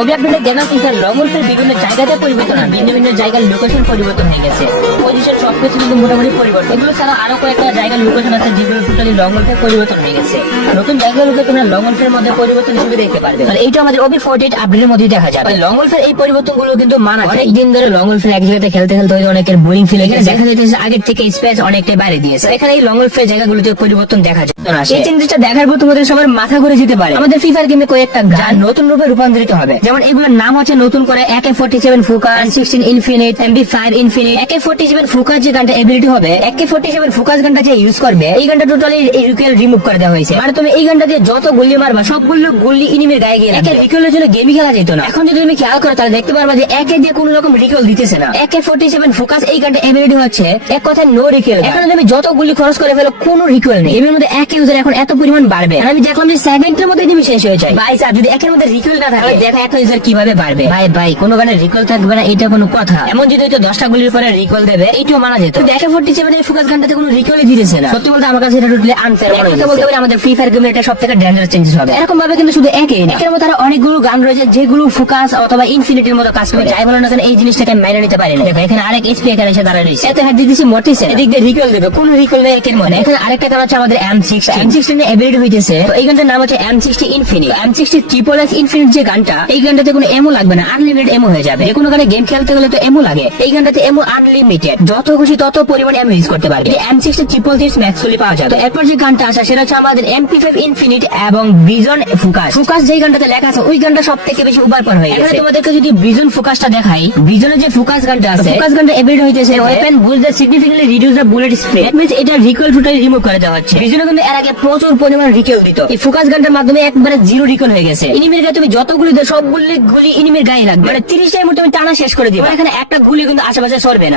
অভিযানের game feature লংউলফের বিভিন্ন জায়গাতে পরিবর্তন, ভিন্ন ভিন্ন জায়গার লোকেশন পরিবর্তন হয়ে গেছে, পজিশন সবকিছু কিন্তু মোটামুটি পরিবর্তন। এগুলো ছাড়া আরো কয়েকটা জায়গার লোকেশন আছে যেগুলো টোটালি লংউলফের পরিবর্তন হয়ে গেছে। নতুন জায়গাগুলোকে তোমরা লংউলফের মধ্যে পরিবর্তন হিসেবে দেখতে পারবে। আর এইটা আমাদের ওবি 48 আপডেটের মধ্যে দেখা যাবে। লংউলফের এই পরিবর্তনগুলো কিন্তু মানা যায়। অনেক দিন ধরে লংউলফের এক জায়গাতে খেলতে খেলতে হয়তো অনেকের বোরিং ফিল হয়ে গেছে। দেখা যাচ্ছে আগের থেকে স্পেস অনেকটাই বাড়িয়ে দিয়েছে। এখানে এই লংউলফের জায়গাগুলোতে পরিবর্তন দেখা যায়। এই জিনিসটা দেখার পর তোমাদের সবার মাথা ঘুরে যেতে পারে। আমাদের ফ্রি ফায়ার গেমে কয়েকটা গান নতুন রূপে রূপান্তরিত হবে, যেমন এগুলোর নাম হচ্ছে নতুন করে AK-47 focus, M16 infinite, MP5 infinite. AK-47 focus যে গানটা এবিলিটি হবে, AK-47 ফোকাস গানটা যে ইউজ করবে, এই গানটা টোটালি এই রিকয়েল রিমুভ করে দেওয়া হয়েছে। মানে তুমি এই গানটা দিয়ে যত গুলি মারবা সবগুলো গুলি এনিমির গায়ে গিয়ে লাগবে। রিকয়েলের জন্য গেমই খেলা যেত না। এখন যদি তুমি খেয়াল করো তাহলে দেখতে পারবা যে একে দিয়ে কোনো রকম রিকয়েল দিতেছে না। AK-47 ফোকাস এই গানটা এবিলিটি হচ্ছে এক কথায় নো রিকয়েল। এখন তুমি যত গুলি খরচ করে ফেলো কোনো রিকয়েল নেই। এর মধ্যে এক ইউজার এখন এত পরিমাণ বাড়বে, আমি দেখলাম যে সেকেন্ডের মধ্যে এনিমি শেষ হয়ে যায়। ভাই স্যার, যদি একের মধ্যে রিকয়েল না থাকে দেখা এত ইউজার কিভাবে বাড়বে? ভাই কোনো গানের রিকয়েল থাকবে না, এটা কোনো কথা? এমন যদি হয়তো 10টা গুলির পরে রিকয়েল দেবে, এইটাও মানা যেত। AK-47 এর ফোকাস গানটাতে কোনো রিকয়েলই দিতেছে না। সত্যি বলতে আমার কাছে এটা টোটালি আনফেয়ার মনে হচ্ছে। বলতে পারি আমাদের ফ্রি ফায়ার গেমের এটা সবথেকে ডেঞ্জারাস চেঞ্জেস হবে। এরকম ভাবে কিন্তু শুধু একই না, এর মধ্যে আরো অনেকগুলো গান রয়েছে যেগুলো ফোকাস অথবা ইনফিনিটির মতো কাজ করে। যাই বলো না কেন এই জিনিসটাকে মেনে নিতে পারি না। দেখো এখানে আরেক এসপি এখানে এসে দাঁড়ায় রয়েছে, এত হেড দিতেছি মরতেছে, এদিক দিয়ে রিকয়েল দেবে, কোনো রিকয়েল নেই একের মধ্যে। এখানে আরেকটা গান হচ্ছে আমাদের M16 এর এবিলিটি হইতেছে, তো এই গানটার নাম হচ্ছে M60 infinite. M60 triple x infinite যে গানটা, এই গানটাতে কোনো এমও লাগবে না, আনলিমিটেড এমও হয়ে যাবে। যে কোনো গানে গেম খেলতে গেলে তো এমও লাগে, এই গানটাতে এমও আনলিমিটেড, যত খুশি তত পরিমাণ এমও ইউজ করতে পারবে। M60 ট্রিপল এক্স ম্যাক্সফুলি পাওয়া যাবে। তো এরপর যে গানটা আসে সেটা হচ্ছে আমাদের MP5 ইনফিনিট এবং বিজন ফোকাস। ফোকাস যেই গানটাতে লেখা আছে ওই গানটা সব থেকে বেশি উপর হয়ে গেছে। এখানে তোমাদেরকে যদি বিজন ফোকাসটা দেখাই, বিজনের যে ফোকাস গানটা আছে, ফোকাস গানটা এবিলিটি হইতেছে weapon boost the significantly reduce the bullet speed. That means এটা রিকয়েল টোটালি রিমুভ করে দেওয়া হচ্ছে। বিজনে কিন্তু এর আগে প্রচুর পরিমাণ রিকয়েল দিত, এই ফোকাস গানটার মাধ্যমে একবারে জিরো রিকয়েল হয়ে গেছে। এনিমির গায়ে তুমি যতগুলি দাও সবগুলি গুলি এনিমির গায়ে লাগবে, মানে 30 টাইম তুমি টানা শেষ করে দিবে। এখানে একটা গুলি কিন্তু আশেপাশে সরবে না।